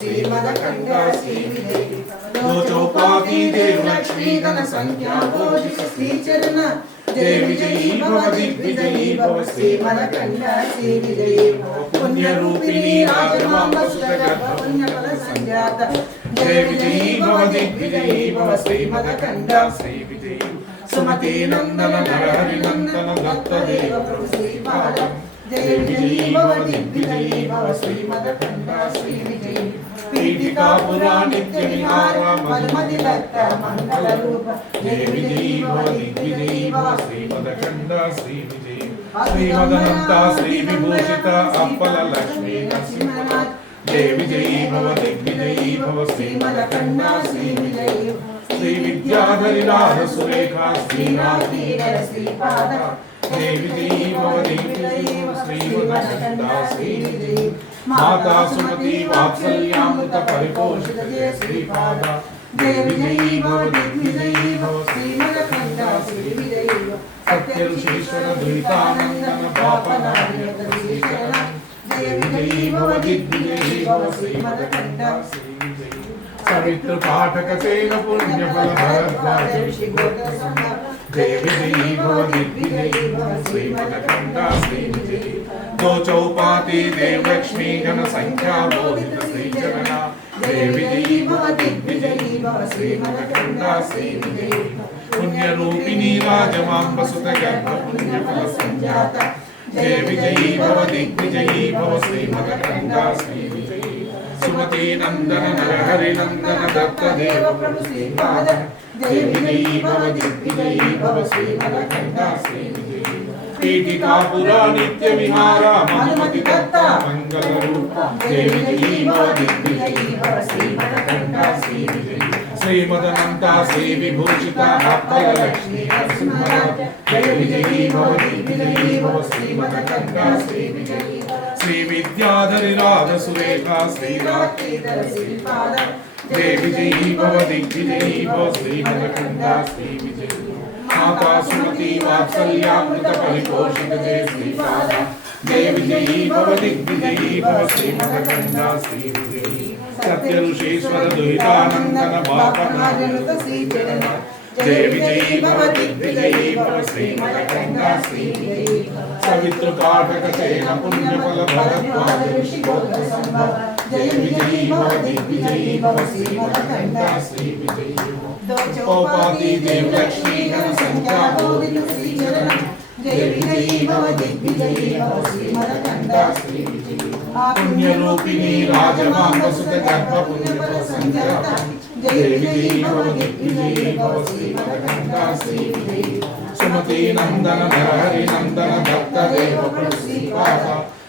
శ్రీమదఖండ శ్రీ లక్ష్మీ గణ సంఖ్యా శ్రీచరణ జయ విజయీ భవ దిగ్విజయీ భవ శ్రీమదఖండ శ్రీ విజయీ భవ పుణ్యరూపిణీ సంజాత జయ విజయీ భవ దిగ్విజయీ భవ శ్రీ విజయీ నందన నరహరి నందన దత్తదేవ ప్రభు జయ విజయీ భవ దిగ్విజయీ భవ శ్రీ పీఠికాపురా నిత్య విహార మధుమతి దత్త మంగళ రూప జయ విజయీ భవ దిగ్విజయీ శ్రీమదఖండ శ్రీ విజయీ శ్రీమదనంత శ్రీ విభూషిత అప్పల లక్ష్మీ నరసింహనాథ్ భవ భవ శ్రీమదఖండ శ్రీ శ్రీ విద్యాధరి రాధ సురేఖ శ్రీనాథీ శ్రీపాద జయ విజయీ భవ దిగ్విజయీ శ్రీమదఖండ శ్రీ విజయీ మాతా సుమతి వాత్సల్యామృత పరిపోషిత జయ శ్రీపాద జయ విజయీ భవ దిగ్విజయీ భవ శ్రీమదఖండ శ్రీ విజయీ సత్య ఋషీశ్వర ద్వైతానందన పాపనాయక శ్రీశరణ జయ విజయీ భవ దిగ్విజయీ భవ चौपाती देव लक्ष्मी जन संख्या बोधित श्री चरण जय विजयी भव दिग्विजयी भव श्रीमदखंडा श्री विजयी पुण्य रूपिणी राजमांब सुत गर्भ पुण्य फल संजाता जय विजयी भव दिग्विजयी भव श्रीमदखंडा श्री विजयी सुमति नंदन नरहरि नंदन दत्त देव प्रभु श्रीपाद जय विजयी भव दिग्विजयी भव श्रीमदखंडा श्री विजयी पीठिकापुरा नित्य विहारा मधुमति दत्त मंगल रूप जय विजयी भव दिग्विजयी भव श्रीमदखंडा श्री विजयी श्रीमदनंता श्री विभूषिता अप्पल लक्ष्मी नरसिंहनाथ जय विजयी भव दिग्विजयी भव श्रीमदखंडा श्री विजयी श्री विद्याधरि राध सुरेखा श्रीरात्रिधर श्रीपाद जय विजयी भव दिग्विजयी भव श्रीमदखंडा श्री विजयी माता सुमति वात्सल्यामृत परिपोषित जय श्रीपाद जय विजयी भव दिग्विजयी भव श्रीमदखंडा श्री विजयी सत्य ऋषीश्वर दुहितानंदन बापनाजनुत श्री चरण जय विजयी भव दिग्विजयी भव श्रीमदखंडा श्री विजयी सवित्र पाठक सेन पुण्य फल भरद्वाज ऋषि गोत्र संभव जय विजयी भव दिग्विजयी भव श्रीमदखंडा श्री विजयी पौपाती देव लक्ष्मी गण संख्या बोधित श्री चरण जय विजयी भव दिग्विजयी भव श्रीमदखंडा श्री विजयी पुण्य रूपिणी राजमांग सुत गर्भ पुण्य फल संजाता जय विजयी भव दिग्विजयी भव श्रीमदखंडा श्री विजयी सुमति नंदन नरहरि नंदन दत्त देव प्रभु श्रीपाद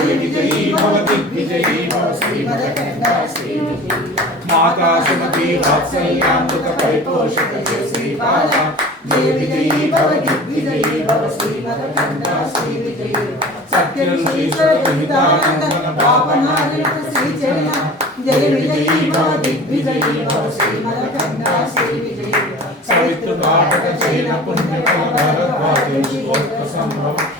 श्रीविजयी भव दिग्विजयी भव श्रीमदकन्दा श्रीमती माता सुमती वात्सल्यामृतपरिपोषकस्य श्रीबाला देविजयी भव दिग्विजयी भव श्रीमदकन्दा श्रीविजयी सत्यश्रीश्वरहितानन्दनपापनारितश्रीचरणा जय विजयी भव दिग्विजयी भव श्रीमदकन्दा श्रीविजयी सवितृपाटकचैन पुण्यकाभरद्वादेशोत्तसम्भवम्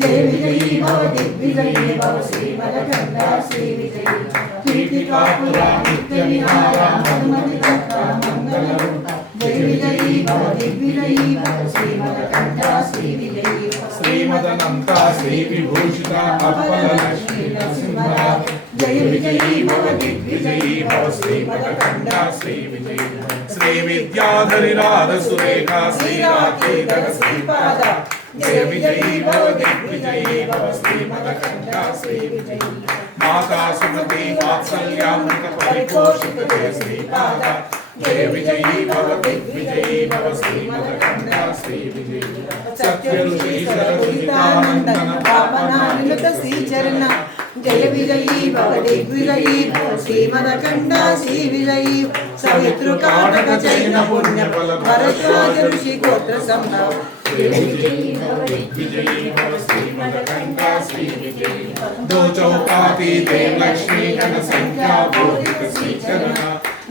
దేవిజయీ భవ దిగ్విజయీ భవ శ్రీమలకంద శ్రీ విజయీ కీర్తికాకుల నిత్య విహార విద్యాధరి రాధ సురేఖ శ్రీ శ్రీపాద. జయ విజయీ భవ దిగ్విజయీ భవ శ్రీమదకండ శ్రీ విజయీ మాతా సుమతి వాత్సల్యామృత పరిపోషిత శ్రీపాద జయ విజయీ భవ దిగ్విజయీ భవ శ్రీ విజయీ పాపనానుత శ్రీచరణ జయ విజయీ భవ దిగ్విజయీ భవ శ్రీ విజయీ సవితృకాటక చైన పుణ్య భరద్వాజ ఋషి గోత్ర సంభవ दो चौपाती देव लक्ष्मी घन संख्या बोधिक श्री चरण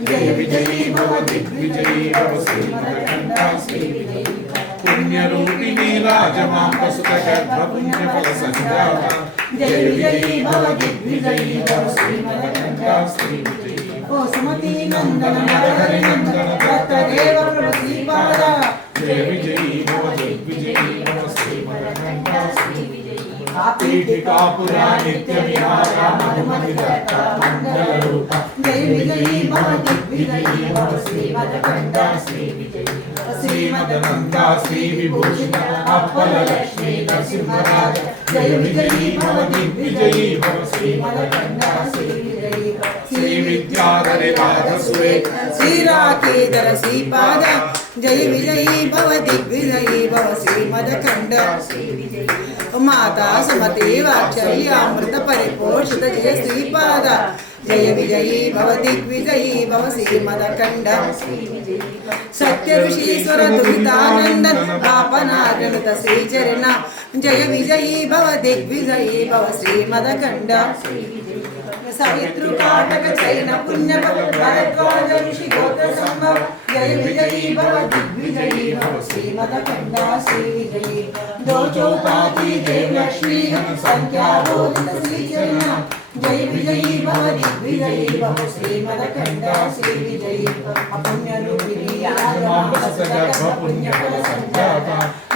जय विजयी भव दिग्विजयी भव श्री मदकंठा श्री विजयी పుణ్యరూపిణి రాజమాంబ సుత గర్భ పుణ్య ఫల సంజాత జయ విజయీ భవ జయ భవ पीठिकापुरा नित्यविहारा मधुमतिदत्ता मङ्गलरूप जय विजयी भव दिग्विजयी भव श्रीमदगङ्गा श्रीविजयी श्रीमदगङ्गा श्रीविभूषित अप्पलक्ष्मी नरसिंहराज जय विजयी भव दिग्विजयी भव श्रीमदगङ्गा श्रीविजयी श्रीविद्याधरे राधसुरे श्रीराकीधर श्रीपाद जय विजयी भव दिग्विजयी भव श्रीमदखण्ड श्रीविजयी భవ శ్రీమదకండ మాతా సుమతి వాత్సల్యామృత పరిపోషిత జయ శ్రీపాద జయ విజయీ భవ దిగ్విజయీ భవ శ్రీమదకండ సత్య ఋషీశ్వర దురితానందన్ పాపనాగణిత శ్రీచరణ జయ విజయీ భవ దిగ్విజయీ భవ శ్రీమదకండ సవితృకాటక చైన పుణ్య భరద్వాజ ఋషి గోత్ర సంభవ జయ విజయీ భవ దిగ్విజయీ భవ శ్రీమదకండ శ్రీ విజయీ దో చౌపాతి దేవ లక్ష్మీ సంఖ్యా బోధిత శ్రీచరణ జయ విజయీ భవ దిగ్విజయీ భవ శ్రీమదకండ శ్రీ విజయీ అపుణ్య రూపిణి పుణ్య ఫల సంజాత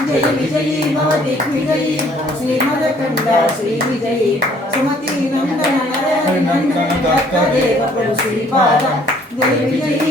జయ విజయీ భవ దిగ్విజయీ శ్రీమదకండ శ్రీ విజయీ సుమతి నందన శరణందన దత్తదేవ ప్రభు శ్రీపాద దేవిజయీ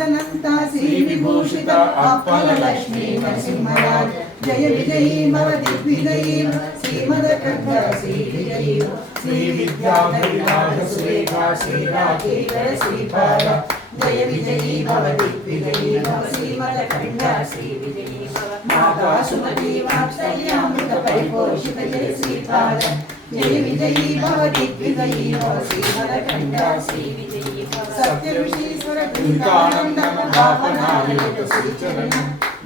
శ్రీమదనంత శ్రీ విభూషిత అప్పల లక్ష్మీ నరసింహరాజ్ జయ విజయీ భవ దిగ్విజయీ శ్రీమదకంఠ శ్రీ విజయీ శ్రీ విద్యాధరి రాజ సురేఖా శ్రీరాకేతర శ్రీపాద జయ విజయీ భవ దిగ్విజయీ భవ శ్రీమదకంఠ శ్రీ విజయీ మాతా సుమతి వాత్సల్యామృత పరిపోషిత జయ శ్రీపాద జయ విజయీ భవ దిగ్విజయీ భవ శ్రీమదకంఠ శ్రీ విజయీ సత్య ఋషీశ్వర కృతానంద పాపనాలయత శ్రీచరణ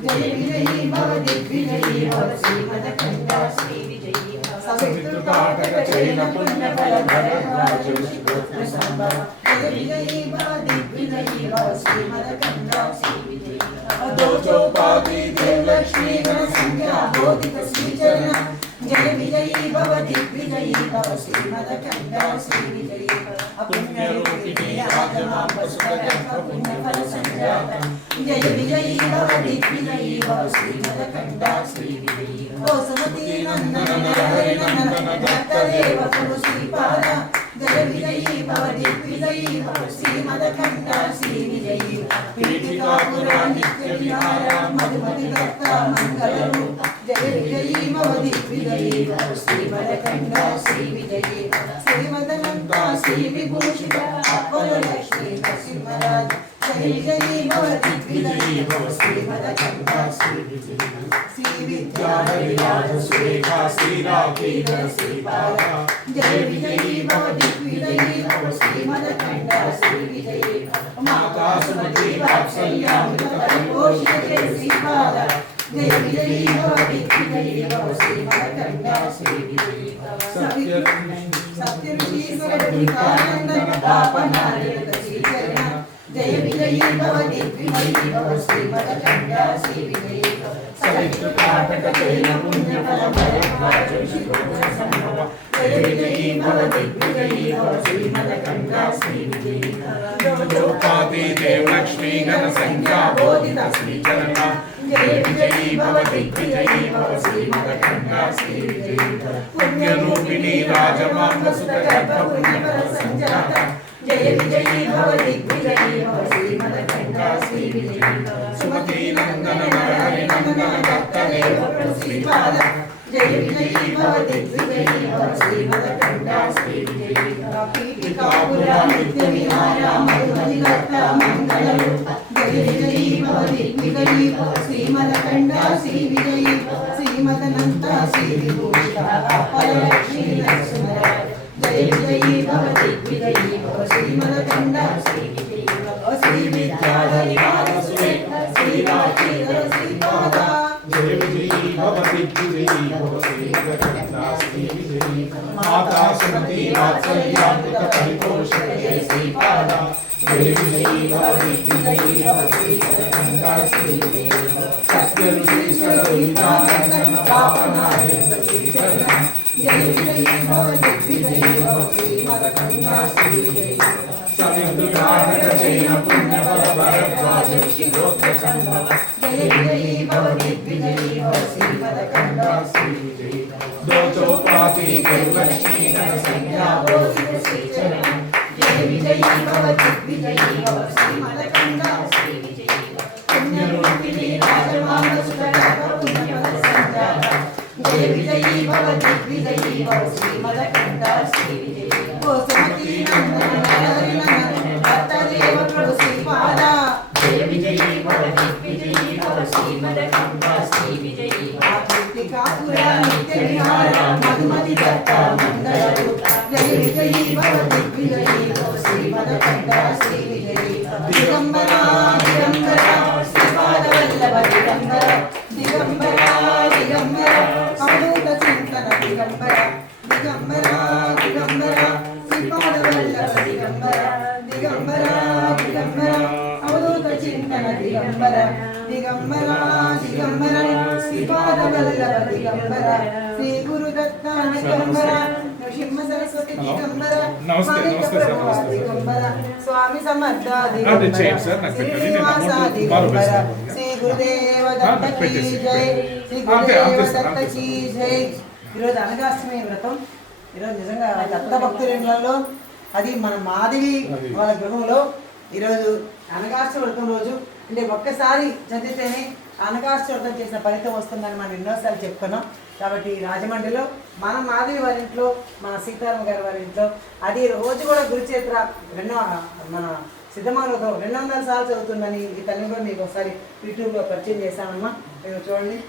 జయ విజయీ భవ దిగ్విజయీ భవ శ్రీమదకంఠ శ్రీ విజయీ సవితృకాటక చైన పుణ్య ఫల భరద్వాజ ఋషి రూపిణి ఆగమాం పశుపగర్భ పుణ్య ఫల సంజాత జయ విజయీ భవ దిగ్విజయీ భవ శ్రీమదకంఠ శ్రీ విజయీ ఓ సుమతి నందన నరహరి నందన దత్తదేవ ప్రభు శ్రీపాద జయ విజయీ భవ దిగ్విజయీ భవ శ్రీమదకంఠ శ్రీ విజయీ పీఠికాపురా నిత్య విహార మధుమతి దత్త మంగళ రూప జయ విజయీ భవ దిగ్విజయీ భవ శ్రీమదకంఠ శ్రీ విజయీ శ్రీమదనంత శ్రీ విభూషిత అప్పల లక్ష్మీ నరసింహరాజ్ జయ విజయీ భవ దిగ్విజయీ భవ శ్రీమదకంఠ శ్రీ శ్రీ విద్యాధరి రాజ సురేఖా శ్రీరాధీధర శ్రీపాద జయ విజయీ భవ దిగ్విజయీ భవ శ్రీమదకంఠ శ్రీ విజయీ మాతా సుమతి వాత్సల్యామృత పరిపోషిత జయ శ్రీపాద జయ విజయీ భవ దిగ్విజయీ భవ శ్రీమదకంఠ శ్రీ విజయీ సత్య విజయీ భవ శ్రీ విజయీ విజయీ భవ శ్రీ విజయీ దేవలక్ష్మీ గణ సంఖ్యా బోధిత శ్రీచరణ జయ విజయీ భవ దిగ్విజయీ భవ శ్రీమదకండ శ్రీ విజయీ భవ పుణ్యరూపిణి రాజమాంగ సుత గర్భ పుణ్యఫల సంజాత జయ విజయీ భవ దిగ్విజయీ భవ శ్రీమదకండ శ్రీ విజయీ భవ సుమతి నందన నరహరి నందన దత్త దేవ శ్రీపాద జయ విజయీ భవ దిగ్విజయీ భవ శ్రీమదకండ శ్రీ విజయీ భవ పీఠికాపుర నిత్య విహార మధుమతి దత్త మంగళ రూప జయ విజయీ భవ దిగ్విజయీ భవ శ్రీమదకండ శ్రీ విజయీ భవ శ్రీమదనంత శ్రీ విభూషిత అపరలక్ష్మీ నరసింహ జయ విజయీ భవ దిగ్విజయీ భవ శ్రీమదకండ శ్రీ విజయీ భవ శ్రీ విద్యాధరి పాదసురే శ్రీ రాజేంద్ర శ్రీపాద జయ విజయీ భవ దిగ్విజయీ భవ శ్రీమదకండ శ్రీ విజయీ మాతా సుమతి వాత్సల్యామృత పరిపోషక జయ శ్రీపాద జయ విజయీ భవ దిగ్విజయీ భవ శ్రీమదకండ శ్రీ విజయీ సుమతి ప్రభు శ్రీపాద జయ విజయీ భవ భవ శ్రీ విజయీ నిత్య విహార మధుమతి దత్త మంగళ జయ విజయీ భవ దిగ్విజయీ భవ శ్రీ శ్రీ గురు దత్త దిగంబర నృసింహ సరస్వతి దిగంబర నమస్తే, మాణిక్య నమస్తే సార్, ప్రభు నమస్తే. దిగంబర స్వామి సమర్థ శ్రీనివాస దిగంబర శ్రీ గురుదేవ దత్త కీ. జై శ్రీ గురుదేవ దత్త కీ జై ఈరోజు అనగాష్టమి వ్రతం ఈరోజు నిజంగా దత్త భక్తులలో అది మన మాదిరి. వాళ్ళ గృహంలో ఈరోజు అనగాష్ట వ్రతం రోజు అంటే ఒక్కసారి చదివితేనే అనగాష్ట చేసిన ఫలితం వస్తుందని మనం ఎన్నోసార్లు చెప్పుకున్నాం. కాబట్టి రాజమండ్రిలో మన మాధవి వారి ఇంట్లో మన సీతారామ గారి వారి ఇంట్లో అది రోజు కూడా గురుచేత్ర రెండో మన సిద్ధమాలతో రెండు వందల సార్లు చదువుతుందని ఈ తల్లిని కూడా మీకు ఒకసారి యూట్యూబ్లో పరిచయం చేశామమ్మా. మీరు చూడండి.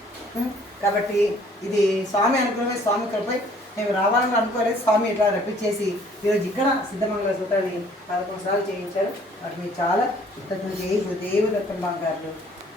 కాబట్టి ఇది స్వామి అనుగ్రహమే స్వామి కృపై. మేము రావాలని అనుకోలేదు. స్వామి ఇట్లా రప్పించేసి ఈరోజు ఇక్కడ సిద్ధమంగళ సూత్రాన్ని పదకొండు సార్లు చేయించారు. వాటి చాలా కృతజ్ఞత చేయి. గురుదేవులు రత్నం గారు